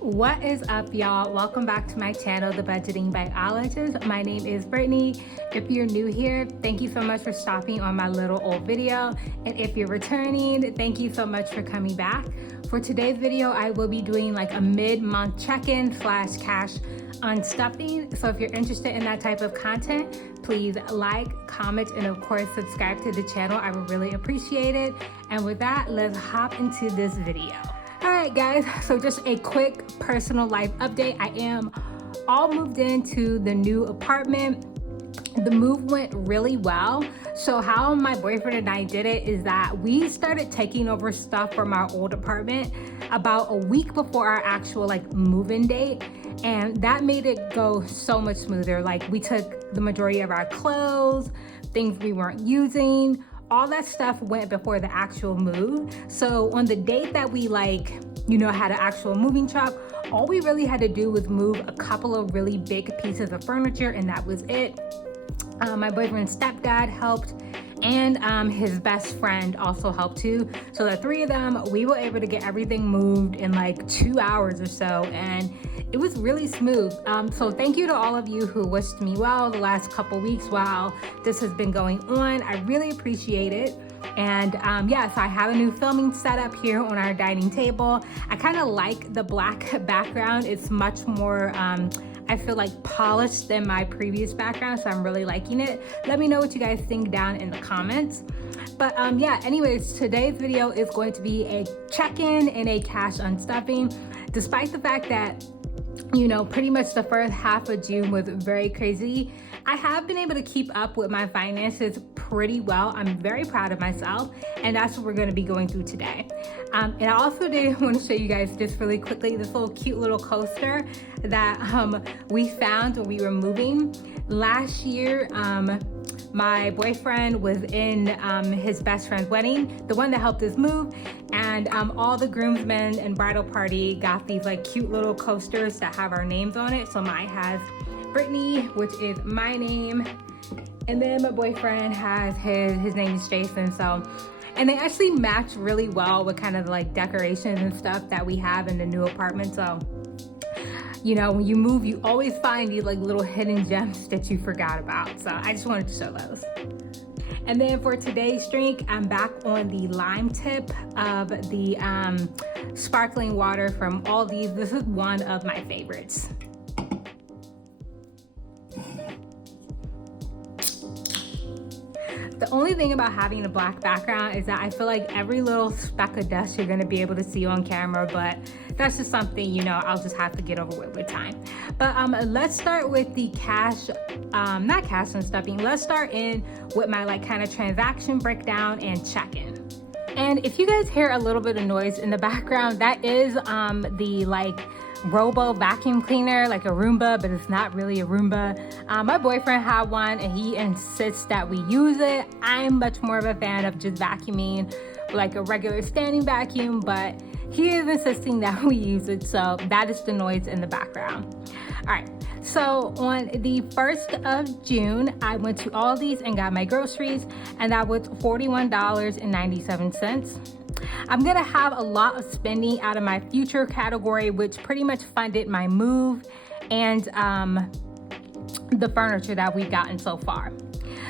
What is up, y'all? Welcome back to my channel, The Budgeting Biologist. My name is Brittany. If you're new here, thank you so much for stopping on my little old video. And if you're returning, thank you so much for coming back. For today's video, I will be doing like a mid-month check-in / cash unstuffing. So if you're interested in that type of content, please like, comment, and of course, subscribe to the channel. I would really appreciate it. And with that, let's hop into this video. All right, guys, so just a quick personal life update. I am all moved into the new apartment. The move went really well. So how my boyfriend and I did it is that we started taking over stuff from our old apartment about a week before our actual move-in date. And that made it go so much smoother. Like, we took the majority of our clothes, things we weren't using, all that stuff went before the actual move. So on the date that we had an actual moving truck, all we really had to do was move a couple of really big pieces of furniture, and that was it. My boyfriend's stepdad helped, and his best friend also helped too. So the three of them, we were able to get everything moved in like 2 hours or so, and it was really smooth. So thank you to all of you who wished me well the last couple weeks while this has been going on. I really appreciate it. And so I have a new filming setup here on our dining table. I kind of like the black background. It's much more, I feel like, polished than my previous background, so I'm really liking it. Let me know what you guys think down in the comments. But anyways, today's video is going to be a check-in and a cash unstuffing. Despite the fact that pretty much the first half of June was very crazy, I have been able to keep up with my finances pretty well. I'm very proud of myself, and that's what we're going to be going through today. And I also did want to show you guys just really quickly this little cute little coaster that we found when we were moving. Last year, my boyfriend was in his best friend's wedding, the one that helped us move, and all the groomsmen and bridal party got these cute little coasters that have our names on it. So mine has Brittany, which is my name, and then my boyfriend has his name is Jason. So, and they actually match really well with kind of decorations and stuff that we have in the new apartment. So when you move, you always find these little hidden gems that you forgot about. So I just wanted to show those. And then for today's drink, I'm back on the lime tip of the sparkling water from Aldi's. This is one of my favorites. The only thing about having a black background is that I feel like every little speck of dust you're gonna be able to see on camera, but that's just something, I'll just have to get over with time. But let's start with the cash, not cash unstuffing. Let's start in with my kind of transaction breakdown and check-in. And if you guys hear a little bit of noise in the background, that is the Robo vacuum cleaner, like a Roomba, but it's not really a Roomba. My boyfriend had one and he insists that we use it. I'm much more of a fan of just vacuuming like a regular standing vacuum, but he is insisting that we use it. So that is the noise in the background. All right, so on the 1st of June, I went to Aldi's and got my groceries, and that was $41.97. I'm gonna have a lot of spending out of my future category, which pretty much funded my move and the furniture that we've gotten so far.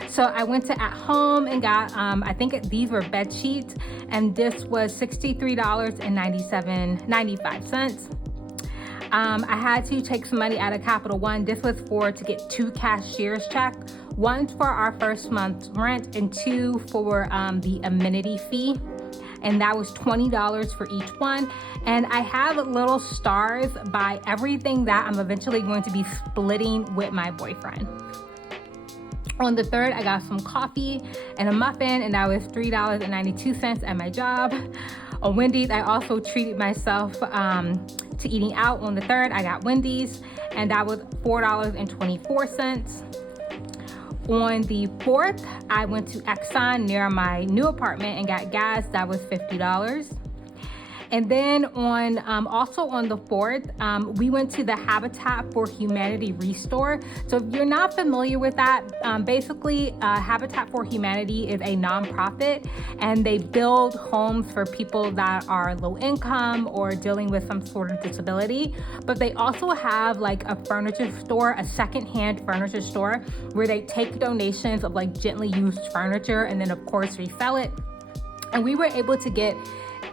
So I went to At Home and got, I think these were bed sheets, and this was $63.95. I had to take some money out of Capital One. This was to get 2 cashier's checks, one for our first month's rent and 2 for the amenity fee. And that was $20 for each one. And I have little stars by everything that I'm eventually going to be splitting with my boyfriend. On the 3rd, I got some coffee and a muffin, and that was $3.92 at my job. On Wendy's, I also treated myself to eating out. On the 3rd, I got Wendy's, and that was $4.24. On the 4th, I went to Exxon near my new apartment and got gas. That was $50. And then on also on the 4th, we went to the Habitat for Humanity Restore. So if you're not familiar with that, basically Habitat for Humanity is a nonprofit, and they build homes for people that are low income or dealing with some sort of disability. But they also have like a furniture store, a secondhand furniture store, where they take donations of like gently used furniture and then of course resell it. And we were able to get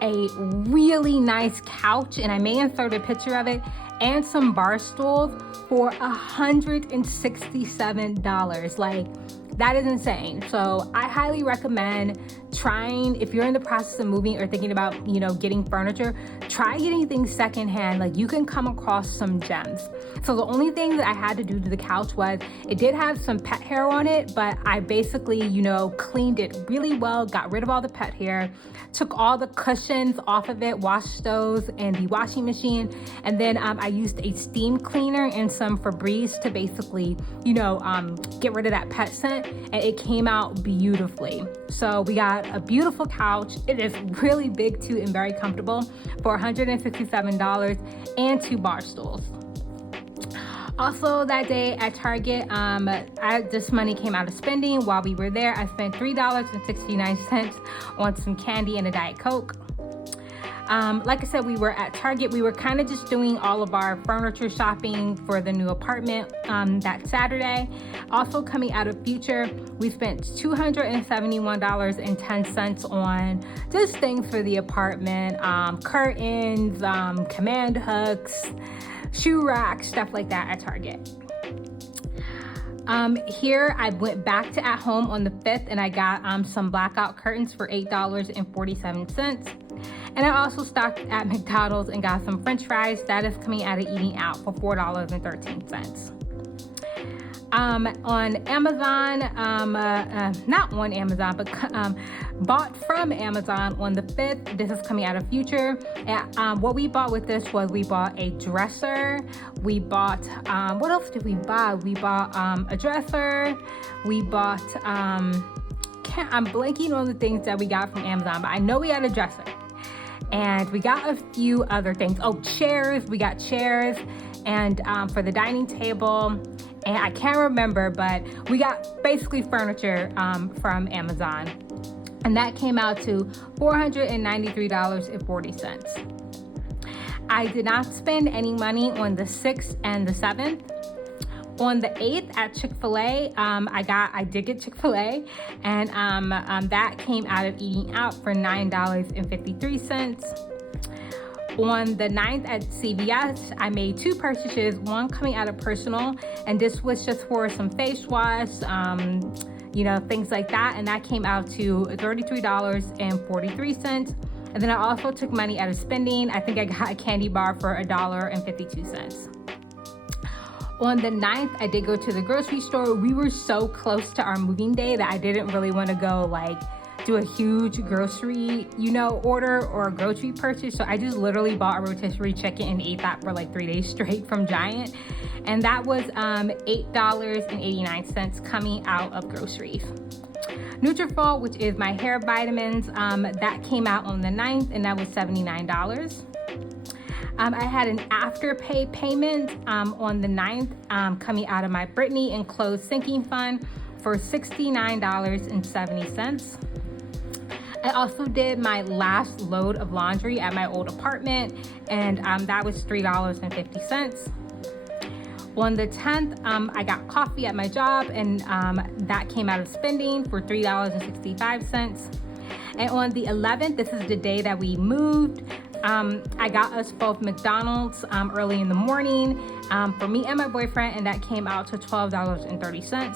a really nice couch, and I may insert a picture of it, and some bar stools for $167. Like, that is insane. So I highly recommend trying, if you're in the process of moving or thinking about, you know, getting furniture, try getting things secondhand. Like, you can come across some gems. So the only thing that I had to do to the couch was, it did have some pet hair on it, but I basically, you know, cleaned it really well, got rid of all the pet hair, took all the cushions off of it, washed those in the washing machine, and then I used a steam cleaner and some Febreze to basically, you know, get rid of that pet scent, and it came out beautifully. So we got a beautiful couch. It is really big too and very comfortable for $167, and 2 bar stools. Also that day at Target, this money came out of spending while we were there. I spent $3.69 on some candy and a Diet Coke. Like I said, we were at Target. We were kind of just doing all of our furniture shopping for the new apartment that Saturday. Also coming out of Future, we spent $271.10 on just things for the apartment, curtains, command hooks, shoe racks, stuff like that at Target. Here I went back to At Home on the 5th, and I got some blackout curtains for $8.47. And I also stopped at McDonald's and got some French fries. That is coming out of eating out for $4.13. On Amazon, not on Amazon, but bought from Amazon on the 5th. This is coming out of Future. And what we bought with this was, we bought a dresser. We bought, what else did we buy? We bought a dresser. We bought, I'm blanking on the things that we got from Amazon, but I know we got a dresser. And we got a few other things. Oh, chairs. We got chairs, and for the dining table. And I can't remember, but we got basically furniture from Amazon. And that came out to $493.40. I did not spend any money on the 6th and the 7th. On the 8th at Chick-fil-A, I did get Chick-fil-A, and that came out of eating out for $9.53. On the 9th at CVS, I made 2 purchases, one coming out of personal, and this was just for some face wash, you know, things like that, and that came out to $33.43. And then I also took money out of spending. I think I got a candy bar for $1.52. On the 9th, I did go to the grocery store. We were so close to our moving day that I didn't really want to go like do a huge grocery, you know, order or a grocery purchase. So I just literally bought a rotisserie chicken and ate that for like 3 days straight from Giant. And that was $8.89 coming out of groceries. Nutrafol, which is my hair vitamins, that came out on the 9th, and that was $79. I had an afterpay payment on the 9th coming out of my Brittany and Clothes sinking fund for $69.70. I also did my last load of laundry at my old apartment, and that was $3.50. On the 10th, I got coffee at my job, and that came out of spending for $3.65. And on the 11th, this is the day that we moved, I got us both McDonald's early in the morning for me and my boyfriend, and that came out to $12.30.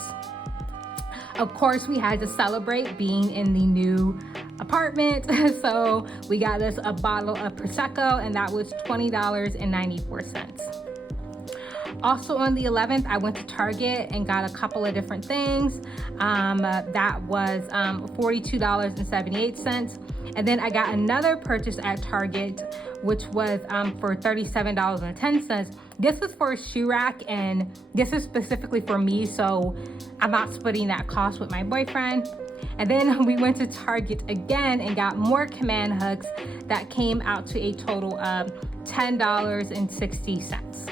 Of course, we had to celebrate being in the new apartment, so we got us a bottle of Prosecco, and that was $20.94. Also on the 11th, I went to Target and got a couple of different things. That was $42.78. And then I got another purchase at Target, which was for $37.10. This was for a shoe rack, and this is specifically for me, so I'm not splitting that cost with my boyfriend. And then we went to Target again and got more command hooks that came out to a total of $10.60.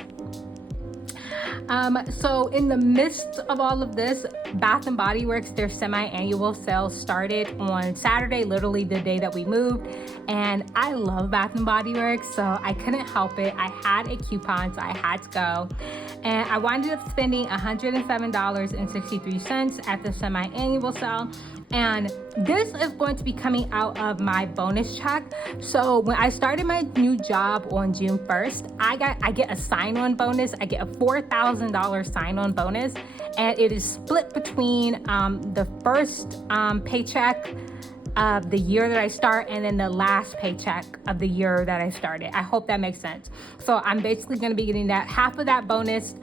So in the midst of all of this, Bath and Body Works, their semi-annual sale started on Saturday, literally the day that we moved. And I love Bath and Body Works, so I couldn't help it. I had a coupon, so I had to go. And I wound up spending $107.63 at the semi-annual sale. And this is going to be coming out of my bonus check. So when I started my new job on June 1st, I get a sign-on bonus. I get a $4,000 sign-on bonus, and it is split between the first paycheck of the year that I start and then the last paycheck of the year that I started. I hope that makes sense. So I'm basically going to be getting that half of that bonus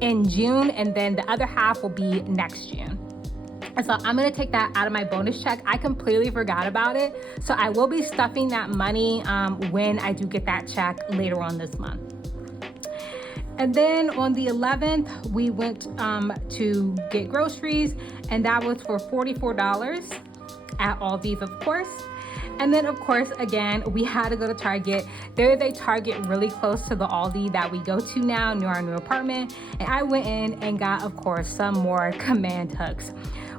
in June, and then the other half will be next June. And so I'm gonna take that out of my bonus check. I completely forgot about it. So I will be stuffing that money when I do get that check later on this month. And then on the 11th, we went to get groceries, and that was for $44 at Aldi's, of course. And then, of course, again, we had to go to Target. There is a Target really close to the Aldi that we go to now near our new apartment. And I went in and got, of course, some more command hooks.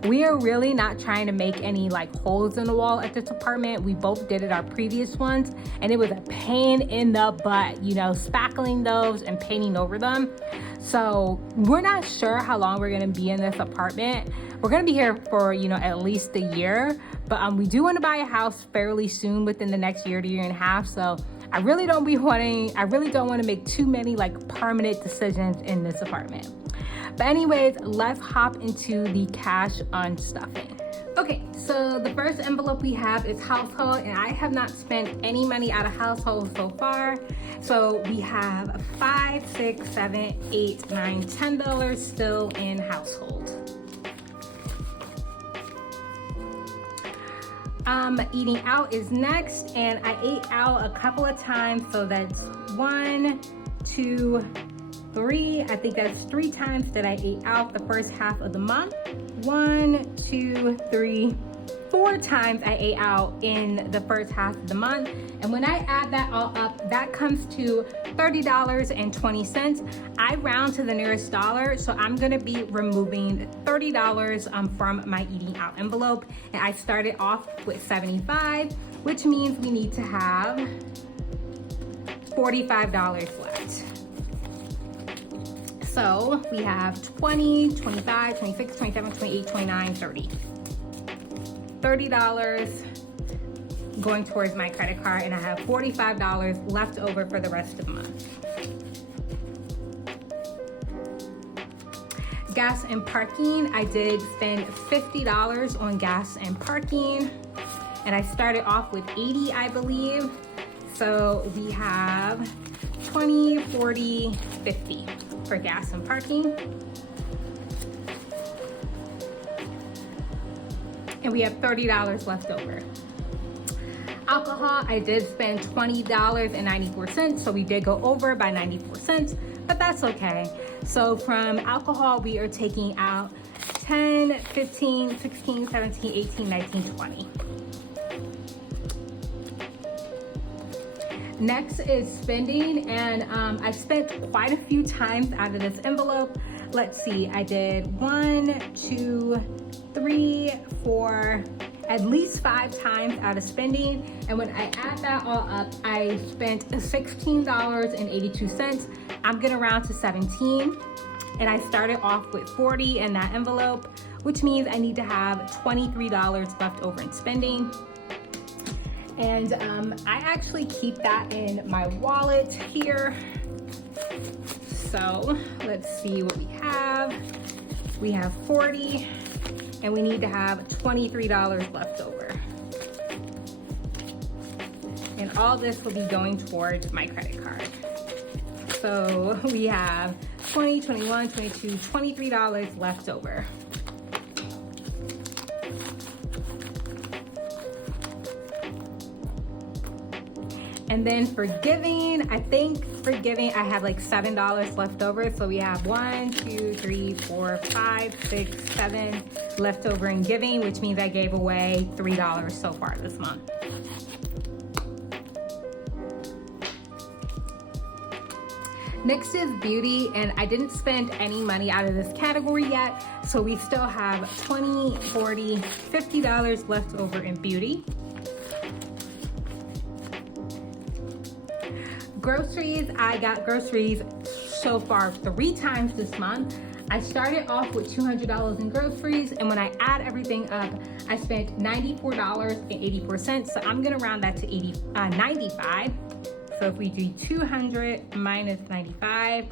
We are really not trying to make any like holes in the wall at this apartment. We both did it our previous ones, and it was a pain in the butt, you know, spackling those and painting over them. So we're not sure how long we're gonna be in this apartment. We're gonna be here for, you know, at least a year, but we do want to buy a house fairly soon, within the next year to year and a half. So I really don't want to make too many like permanent decisions in this apartment. But anyways, let's hop into the cash unstuffing. Okay, so the first envelope we have is household, and I have not spent any money out of household so far. So we have $5, $6, $7, $8, $9, $10 still in household. Eating out is next, and I ate out a couple of times, so that's 1, 2, 3. I think that's 3 times that I ate out the first half of the month. 1, 2, 3, 4 times I ate out in the first half of the month. And when I add that all up, that comes to $30.20. I round to the nearest dollar, so I'm gonna be removing $30 from my eating out envelope. And I started off with 75, which means we need to have $45 left. So we have 20, 25, 26, 27, 28, 29, 30. $30 going towards my credit card, and I have $45 left over for the rest of the month. Gas and parking, I did spend $50 on gas and parking, and I started off with 80, I believe. So we have 20, 40, 50 for gas and parking. And we have $30 left over. Alcohol, I did spend $20.94, so we did go over by 94 cents, but that's okay. So from alcohol, we are taking out 10, 15, 16, 17, 18, 19, 20. Next is spending, and I spent quite a few times out of this envelope. Let's see, I did 1, 2, 3, 4, at least 5 times out of spending. And when I add that all up, I spent $16.82. I'm gonna round to 17. And I started off with 40 in that envelope, which means I need to have $23 left over in spending. And I actually keep that in my wallet here. So let's see what we have. We have 40, and we need to have $23 left over. And all this will be going towards my credit card. So we have 20, 21, 22, $23 left over. And then for giving, I think for giving, I have like $7 left over. So we have 1, 2, 3, 4, 5, 6, 7 left over in giving, which means I gave away $3 so far this month. Next is beauty, and I didn't spend any money out of this category yet, so we still have $20, $40, $50 left over in beauty. Groceries, I got groceries so far 3 times this month. I started off with $200 in groceries, and when I add everything up, I spent $94.84, so I'm gonna round that to 95. So if we do 200 minus 95,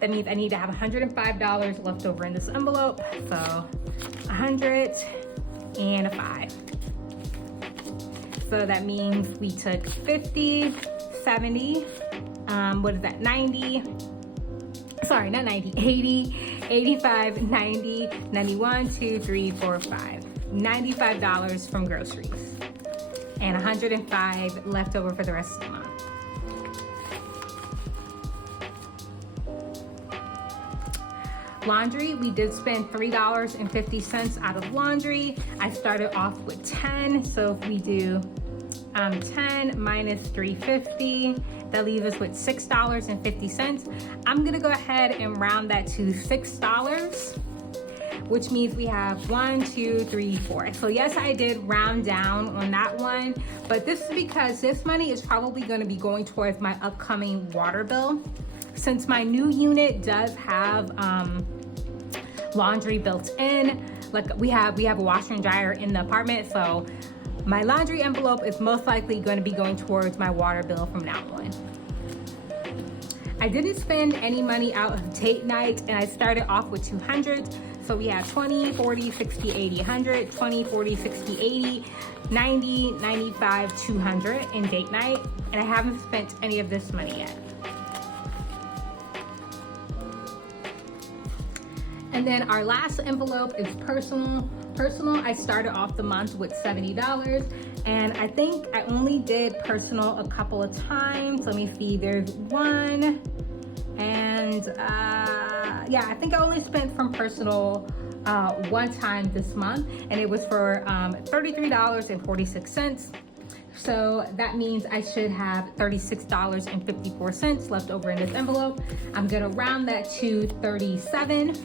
that means I need to have $105 left over in this envelope. So 105. So that means we took 50, 70, what is that, 90, sorry, not 90, 80, 85, 90, 91, 2, 3, 4, 5. $95 from groceries and 105 left over for the rest of the month. Laundry, we did spend $3.50 out of laundry. I started off with 10, so if we do 10 minus 350, that leaves us with $6.50. I'm gonna go ahead and round that to $6, which means we have 1, 2, 3, 4. So yes, I did round down on that one, but this is because this money is probably gonna be going towards my upcoming water bill. Since my new unit does have laundry built in, like we have a washer and dryer in the apartment, so my laundry envelope is most likely going to be going towards my water bill from now on. I didn't spend any money out of date night, and I started off with 200. So we have 20, 40, 60, 80, 100, 20, 40, 60, 80, 90, 95, 200 in date night, and I haven't spent any of this money yet. And then our last envelope is personal. Personal, I started off the month with $70, and I think I only did personal a couple of times. Let me see, there's one, and yeah, I think I only spent from personal one time this month, and it was for $33.46. So that means I should have $36.54 left over in this envelope. I'm gonna round that to 37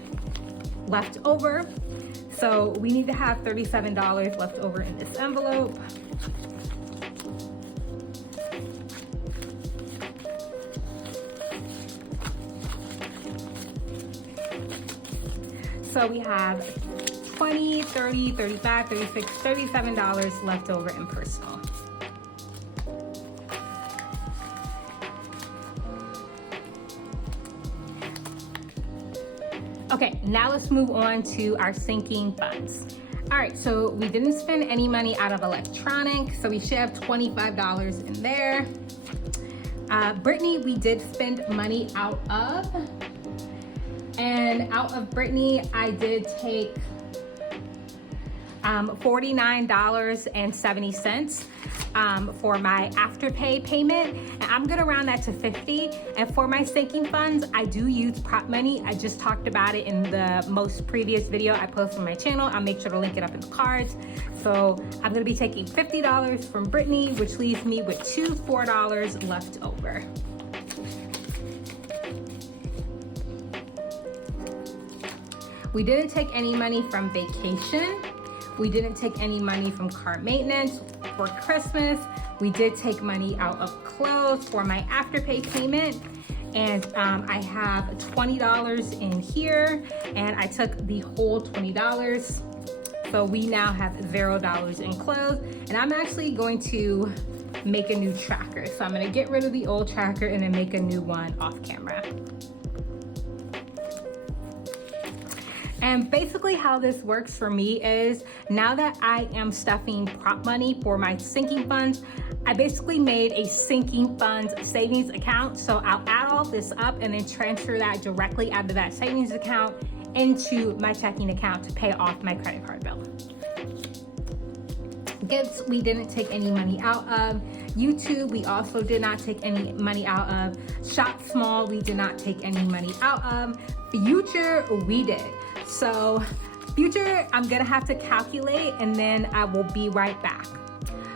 left over. So we need to have $37 left over in this envelope. So we have 20, 30, 35, 36, $37 left over in personal. Okay, now let's move on to our sinking funds. All right, so we didn't spend any money out of electronics, so we should have $25 in there. Brittany, we did spend money out of, and out of Brittany, I did take $49.70 for my Afterpay payment, and I'm gonna round that to 50. And for my sinking funds, I do use prop money. I just talked about it in the most previous video I posted on my channel. I'll make sure to link it up in the cards. So I'm gonna be taking $50 from Brittany, which leaves me with $4 left over. We didn't take any money from vacation. We didn't take any money from car maintenance. For Christmas, we did take money out of clothes for my Afterpay payment. And I have $20 in here, and I took the whole $20. So we now have $0 in clothes. And I'm actually going to make a new tracker. So I'm gonna get rid of the old tracker and then make a new one off camera. And basically how this works for me is, now that I am stuffing prop money for my sinking funds, I basically made a sinking funds savings account. So I'll add all this up and then transfer that directly out of that savings account into my checking account to pay off my credit card bill. Gifts, we didn't take any money out of. YouTube, we also did not take any money out of. Shop small, we did not take any money out of. Future, we did. So future, I'm gonna have to calculate and then I will be right back.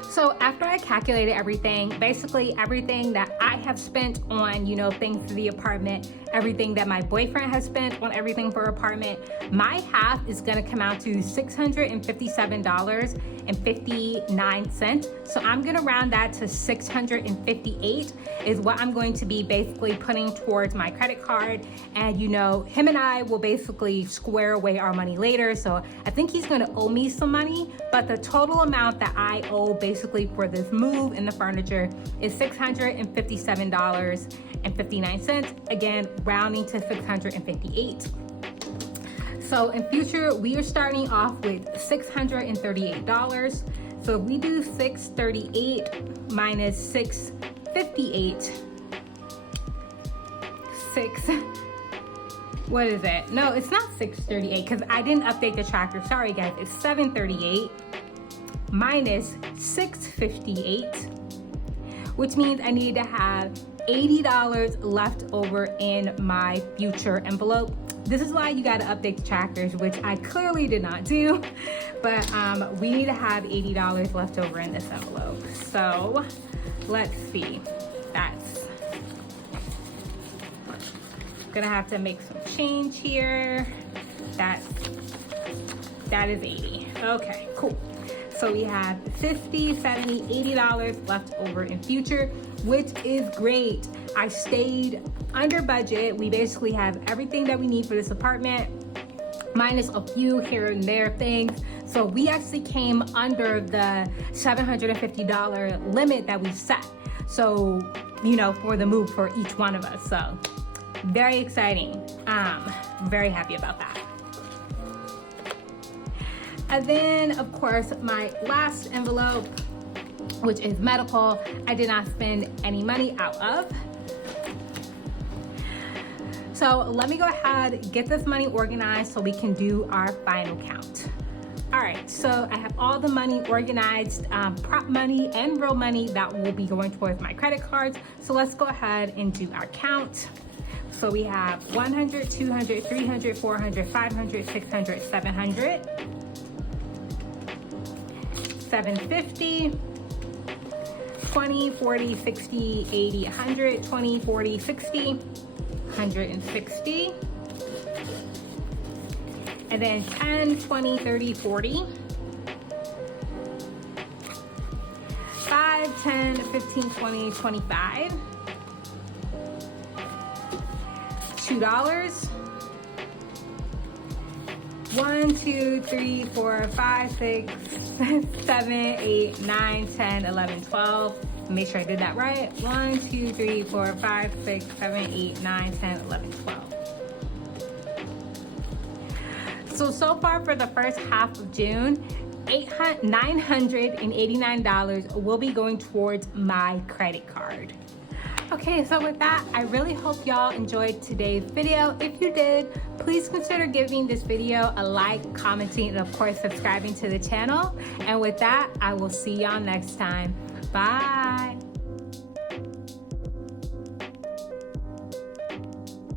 So after I calculated everything, basically everything that I have spent on, you know, things for the apartment, everything that my boyfriend has spent on everything for apartment, my half is gonna come out to $657.59. So I'm gonna round that to 658 is what I'm going to be basically putting towards my credit card. And you know, him and I will basically square away our money later. So I think he's gonna owe me some money, but the total amount that I owe basically for this move in the furniture is $657.59. Again, rounding to 658. So in future, we are starting off with $638. So if we do 638 minus 658, what is it? No, it's not 638 because I didn't update the tracker. Sorry guys, it's 738 minus 658, which means I need to have $80 left over in my future envelope. This is why you got to update the trackers, which I clearly did not do, but we need to have $80 left over in this envelope. So let's see, that's gonna have to make some change here. That is 80. Okay, cool. So we have $50, $70, $80 left over in future, which is great. I stayed under budget. We basically have everything that we need for this apartment, minus a few here and there things. So we actually came under the $750 limit that we set. So, you know, for the move for each one of us. So very exciting. Very happy about that. And then, of course, my last envelope, which is medical, I did not spend any money out of. So let me go ahead, get this money organized so we can do our final count. All right, so I have all the money organized, prop money and real money that will be going towards my credit cards. So let's go ahead and do our count. So we have 100, 200, 300, 400, 500, 600, 700. 750, 20, 40, 60, 80, 100, 20, 40, 60, 160, and then 10, 20, 30, 40, 5, 10, 15, 20, 25, $2, 1, 2, 3, 4, 5, 6, 7, 8, 9, 10, 11, 12. Make sure I did that right. 1, 2, 3, 4, 5, 6, 7, 8, 9, 10, 11, 12. So far for the first half of June, $989 will be going towards my credit card. Okay, so with that, I really hope y'all enjoyed today's video. If you did, please consider giving this video a like, commenting, and of course, subscribing to the channel. And with that, I will see y'all next time.